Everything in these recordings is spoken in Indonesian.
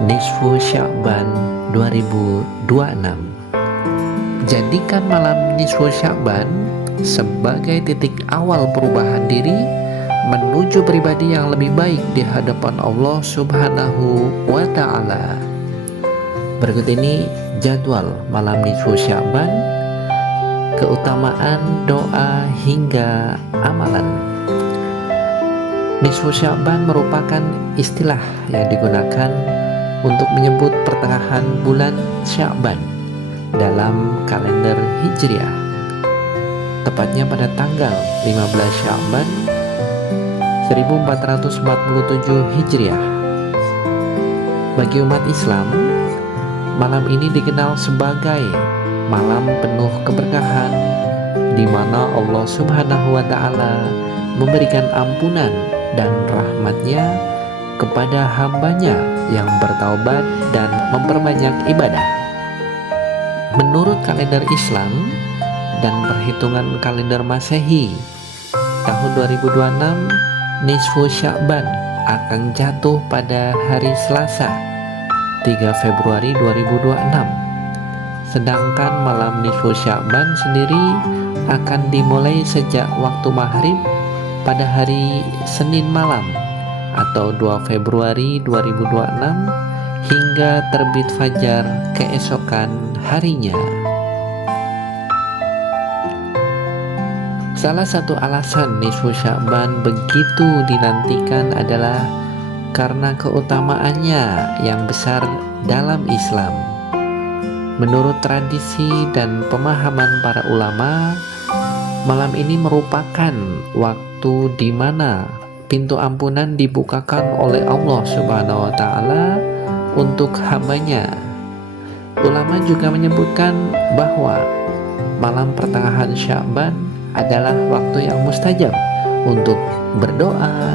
Nisfu Sya'ban 2026. Jadikan malam Nisfu Sya'ban sebagai titik awal perubahan diri menuju pribadi yang lebih baik di hadapan Allah Subhanahu wa Ta'ala. Berikut ini jadwal malam Nisfu Sya'ban, keutamaan, doa, hingga amalan. Nisfu Sya'ban merupakan istilah yang digunakan untuk menyebut pertengahan bulan Sya'ban dalam kalender Hijriah, tepatnya pada tanggal 15 Sya'ban 1447 Hijriah. Bagi umat Islam, malam ini dikenal sebagai malam penuh keberkahan, di mana Allah Subhanahu wa Ta'ala memberikan ampunan dan rahmatnya kepada hambanya yang bertaubat dan memperbanyak ibadah. Menurut kalender Islam dan perhitungan kalender Masehi, tahun 2026 Nisfu Sya'ban akan jatuh pada hari Selasa 3 Februari 2026. Sedangkan malam Nisfu Sya'ban sendiri akan dimulai sejak waktu maghrib pada hari Senin malam atau 2 Februari 2026 hingga terbit fajar keesokan harinya. Salah satu alasan Nisfu Sya'ban begitu dinantikan adalah karena keutamaannya yang besar dalam Islam. Menurut tradisi dan pemahaman para ulama, malam ini merupakan waktu di mana pintu ampunan dibukakan oleh Allah Subhanahu wa Ta'ala untuk hambanya. Ulama juga menyebutkan bahwa malam pertengahan Sya'ban adalah waktu yang mustajab untuk berdoa,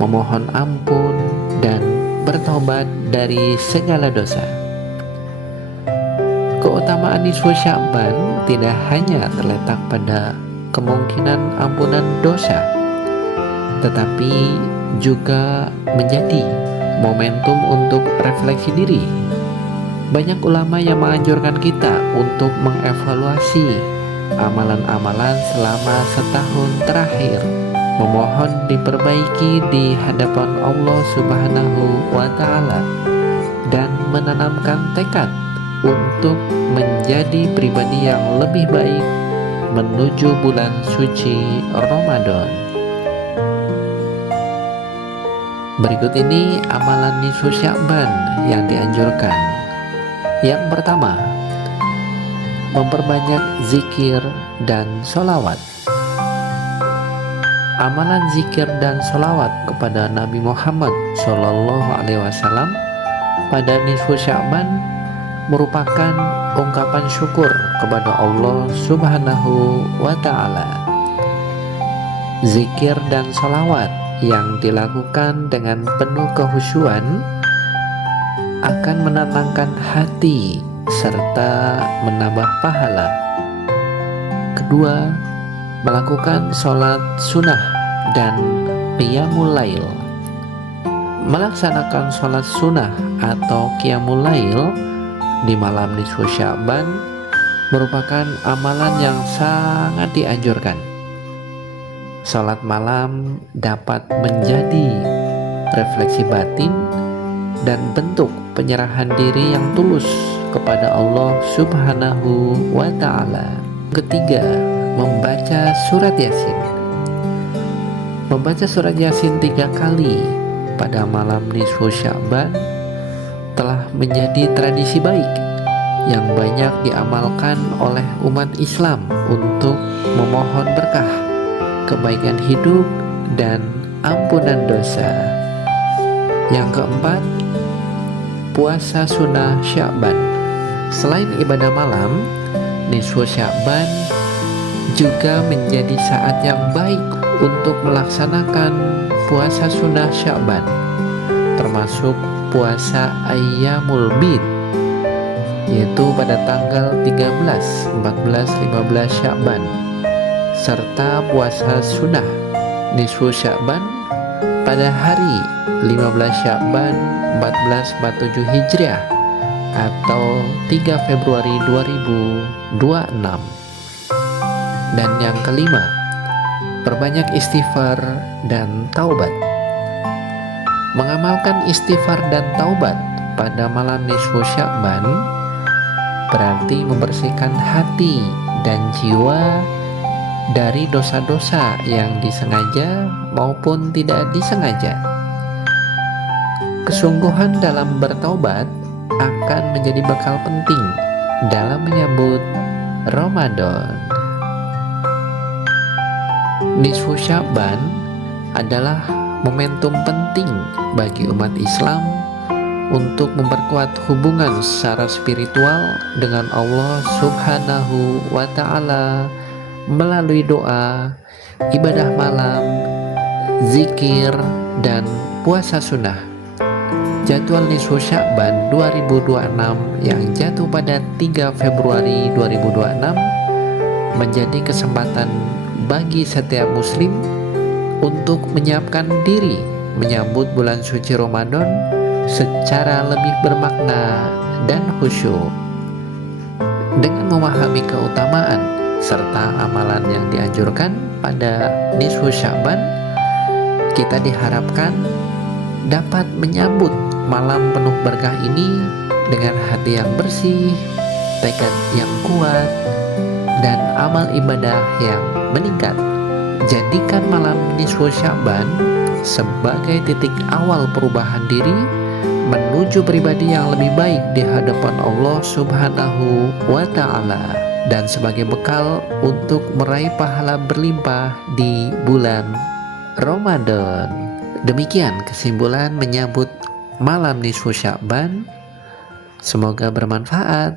memohon ampun, dan bertobat dari segala dosa. Keutamaan Nisfu Sya'ban tidak hanya terletak pada kemungkinan ampunan dosa, tetapi juga menjadi momentum untuk refleksi diri. Banyak ulama yang menganjurkan kita untuk mengevaluasi amalan-amalan selama setahun terakhir, memohon diperbaiki di hadapan Allah Subhanahu wa Ta'ala, dan menanamkan tekad untuk menjadi pribadi yang lebih baik menuju bulan suci Ramadan. Berikut ini amalan Nisfu Sya'ban yang dianjurkan. Yang pertama, memperbanyak zikir dan sholawat. Amalan zikir dan sholawat kepada Nabi Muhammad SAW pada Nisfu Sya'ban merupakan ungkapan syukur kepada Allah Subhanahu wa Ta'ala. Zikir dan sholawat yang dilakukan dengan penuh kehusyuan akan menenangkan hati serta menambah pahala. Kedua, melakukan sholat sunnah dan qiyamul lail. Melaksanakan sholat sunnah atau qiyamul lail di malam Nisfu Sya'ban merupakan amalan yang sangat dianjurkan. Sholat malam dapat menjadi refleksi batin dan bentuk penyerahan diri yang tulus kepada Allah Subhanahu wa Ta'ala. Ketiga, membaca surat Yasin. Membaca surat Yasin 3 kali pada malam Nisfu Sya'ban telah menjadi tradisi baik yang banyak diamalkan oleh umat Islam untuk memohon berkah, kebaikan hidup, dan ampunan dosa. Yang keempat, puasa sunnah Sya'ban. Selain ibadah malam, Nisfu Sya'ban juga menjadi saat yang baik untuk melaksanakan puasa sunnah Sya'ban, termasuk puasa Ayyamul Bid, yaitu pada tanggal 13, 14, 15 Sya'ban, serta puasa sunnah Nisfu Sya'ban pada hari 15 Sya'ban 1447 Hijriah atau 3 Februari 2026. Dan yang kelima, perbanyak istighfar dan taubat. Mengamalkan istighfar dan taubat pada malam nisfu Sya'ban berarti membersihkan hati dan jiwa dari dosa-dosa yang disengaja maupun tidak disengaja. Kesungguhan dalam bertaubat akan menjadi bekal penting dalam menyambut Ramadan. Nisfu Sya'ban adalah momentum penting bagi umat Islam untuk memperkuat hubungan secara spiritual dengan Allah Subhanahu wa Ta'ala melalui doa, ibadah malam, zikir, dan puasa sunnah. Jadwal nisfu Sya'ban 2026 yang jatuh pada 3 Februari 2026 menjadi kesempatan bagi setiap muslim untuk menyiapkan diri menyambut bulan suci Ramadan secara lebih bermakna dan khusyuk. Dengan memahami keutamaan serta amalan yang dianjurkan pada nisfu Sya'ban, kita diharapkan dapat menyambut malam penuh berkah ini dengan hati yang bersih, tekad yang kuat, dan amal ibadah yang meningkat. Jadikan malam nisfu Sya'ban sebagai titik awal perubahan diri menuju pribadi yang lebih baik di hadapan Allah Subhanahu wa Ta'ala, dan sebagai bekal untuk meraih pahala berlimpah di bulan Ramadan. Demikian kesimpulan menyambut malam nisfu Sya'ban. Semoga bermanfaat.